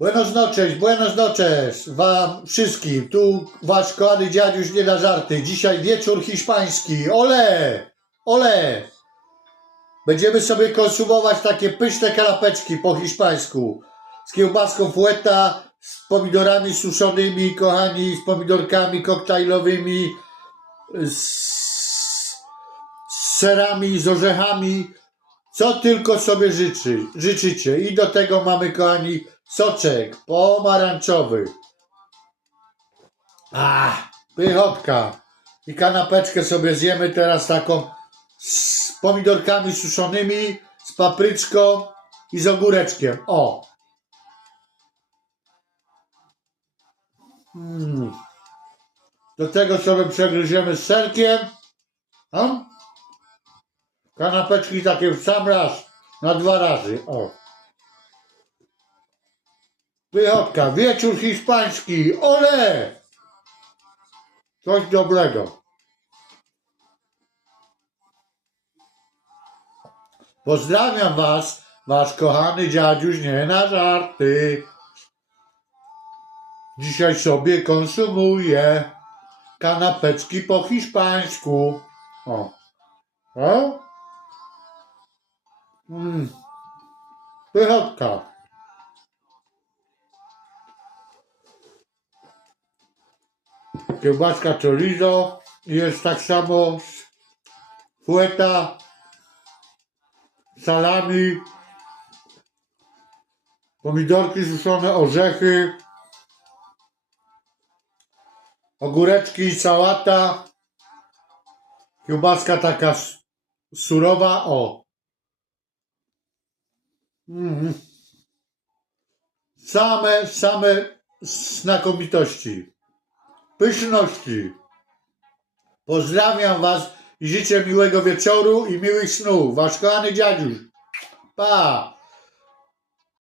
Buenos noches, buenos noches wam wszystkim. Tu wasz kochany dziadziuś nie na żarty. Dzisiaj wieczór hiszpański. Ole! Ole! Będziemy sobie konsumować takie pyszne kanapeczki po hiszpańsku. Z kiełbaską fueta, z pomidorami suszonymi, kochani, z pomidorkami koktajlowymi, z, z serami, z orzechami. Co tylko sobie życzy, życzycie. I do tego mamy, kochani, soczek pomarańczowy. A, pychotka. I kanapeczkę sobie zjemy teraz taką z pomidorkami suszonymi, z papryczką i z ogóreczkiem. O! Mm. Do tego sobie przegryziemy z serkiem. A? Kanapeczki takie w sam raz, na dwa razy. O. Pychotka, wieczór hiszpański. Ole! Coś dobrego. Pozdrawiam was, wasz kochany dziadziuś nie na żarty. Dzisiaj sobie konsumuję kanapeczki po hiszpańsku. O. O? Mm. Pychotka. Kiełbaska chorizo. Jest tak samo fueta, salami, pomidorki suszone, orzechy, ogóreczki, sałata, kiełbaska taka surowa, o. Mm. Same, same znakomitości, pyszności. Pozdrawiam Was i życzę miłego wieczoru i miłych snów. Wasz kochany dziadziuś. Pa!